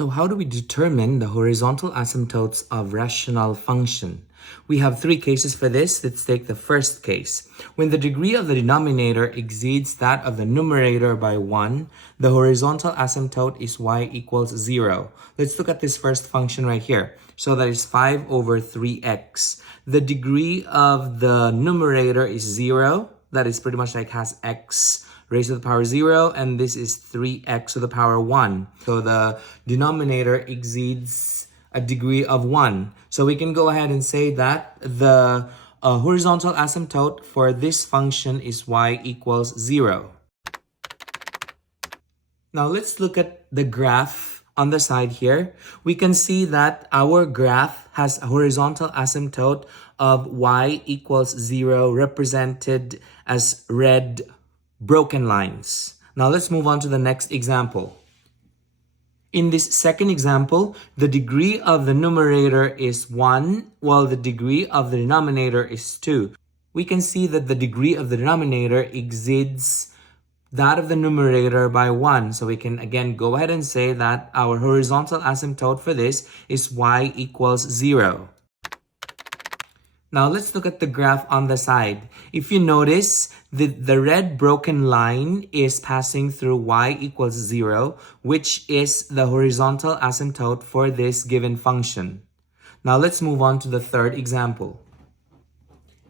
So how do we determine the horizontal asymptotes of rational function? We have three cases for this. Let's take the first case. When the degree of the denominator exceeds that of the numerator by 1, the horizontal asymptote is y equals 0. Let's look at this first function right here. So that is 5 over 3x. The degree of the numerator is 0. That is pretty much like has x raised to the power 0, and this is 3x to the power 1. So the denominator exceeds a degree of 1. So we can go ahead and say that the horizontal asymptote for this function is y equals 0. Now let's look at the graph on the side here. We can see that our graph has a horizontal asymptote of y equals 0 represented as red broken lines. Now let's move on to the next example. In this second example, the degree of the numerator is 1, while the degree of the denominator is 2. We can see that the degree of the denominator exceeds that of the numerator by 1. So we can again go ahead and say that our horizontal asymptote for this is y equals 0. Now let's look at the graph on the side. If you notice, the red broken line is passing through y equals 0, which is the horizontal asymptote for this given function. Now let's move on to the third example.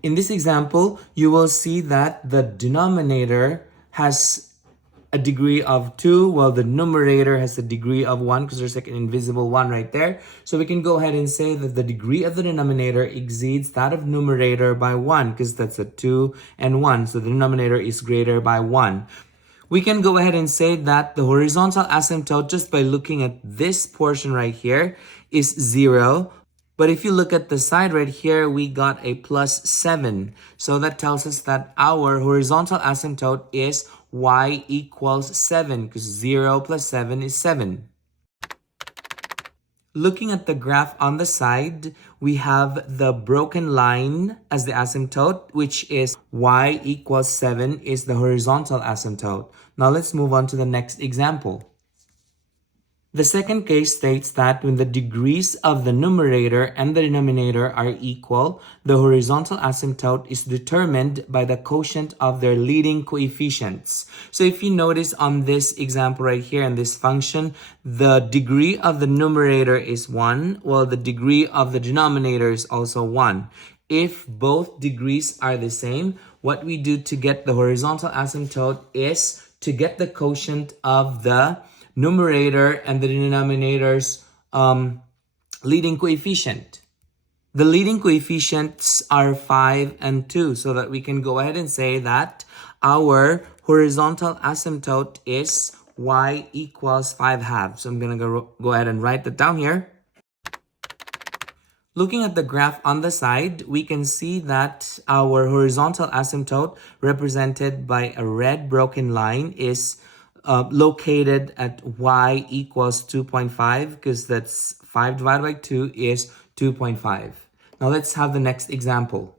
In this example, you will see that the denominator has a degree of 2, while the numerator has a degree of 1, because there's like an invisible 1 right there. So we can go ahead and say that the degree of the denominator exceeds that of numerator by 1, because that's a 2 and 1. So the denominator is greater by 1. We can go ahead and say that the horizontal asymptote, just by looking at this portion right here, is 0. But if you look at the side right here, we got a plus 7. So that tells us that our horizontal asymptote is y equals 7, because 0 plus 7 is 7. Looking at the graph on the side, we have the broken line as the asymptote, which is y equals 7 is the horizontal asymptote. Now let's move on to the next example. The second case states that when the degrees of the numerator and the denominator are equal, the horizontal asymptote is determined by the quotient of their leading coefficients. So if you notice on this example right here in this function, the degree of the numerator is 1, while the degree of the denominator is also 1. If both degrees are the same, what we do to get the horizontal asymptote is to get the quotient of the numerator and the denominator's leading coefficient. The leading coefficients are 5 and 2, so that we can go ahead and say that our horizontal asymptote is y equals 5 halves. So I'm going to go ahead and write that down here. Looking at the graph on the side, we can see that our horizontal asymptote, represented by a red broken line, is located at y equals 2.5, because that's 5 divided by 2 is 2.5. Now let's have the next example.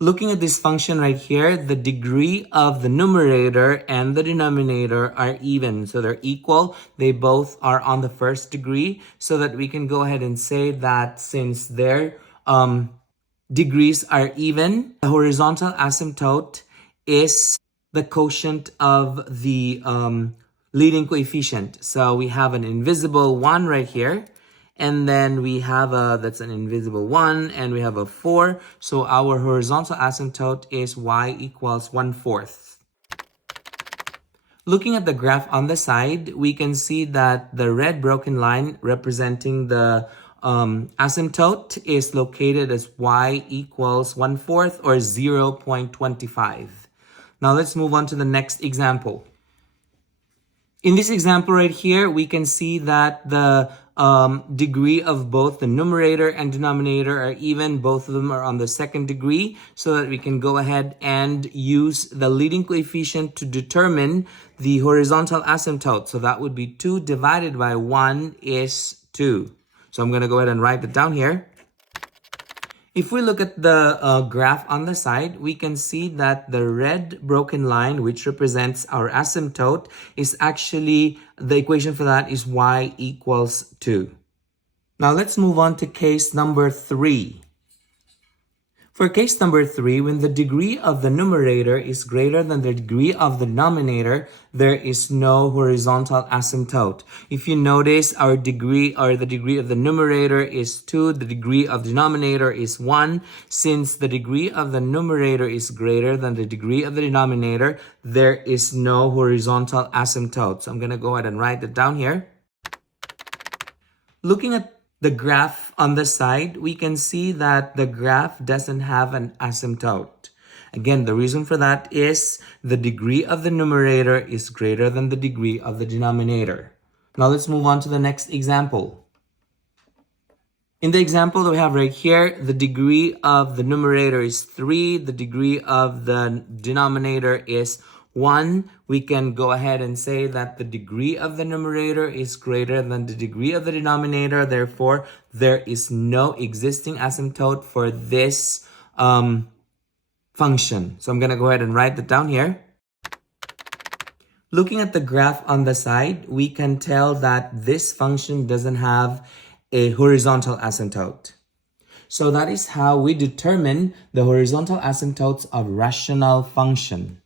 Looking at this function right here, the degree of the numerator and the denominator are even. So they're equal. They both are on the first degree, so that we can go ahead and say that since their degrees are even, the horizontal asymptote is the quotient of the leading coefficient. So we have an invisible 1 right here, and then we have that's an invisible 1, and we have a 4. So our horizontal asymptote is y equals 1/4. Looking at the graph on the side, we can see that the red broken line representing the asymptote is located as y equals 1/4, or 0.25. Now let's move on to the next example. In this example right here, we can see that the degree of both the numerator and denominator are even. Both of them are on the second degree, so that we can go ahead and use the leading coefficient to determine the horizontal asymptote. So that would be 2 divided by 1 is 2. So I'm going to go ahead and write it down here. If we look at the graph on the side, we can see that the red broken line, which represents our asymptote, is actually, the equation for that is y equals 2. Now let's move on to case number 3. For case number 3, when the degree of the numerator is greater than the degree of the denominator, there is no horizontal asymptote. If you notice, our degree, or the degree of the numerator is 2, the degree of the denominator is 1. Since the degree of the numerator is greater than the degree of the denominator, there is no horizontal asymptote. So I'm going to go ahead and write it down here. Looking at the graph on the side, we can see that the graph doesn't have an asymptote. Again, the reason for that is the degree of the numerator is greater than the degree of the denominator. Now let's move on to the next example. In the example that we have right here, the degree of the numerator is 3, the degree of the denominator is 1. We can go ahead and say that the degree of the numerator is greater than the degree of the denominator. Therefore, there is no existing asymptote for this function. So I'm going to go ahead and write that down here. Looking at the graph on the side, we can tell that this function doesn't have a horizontal asymptote. So that is how we determine the horizontal asymptotes of rational function.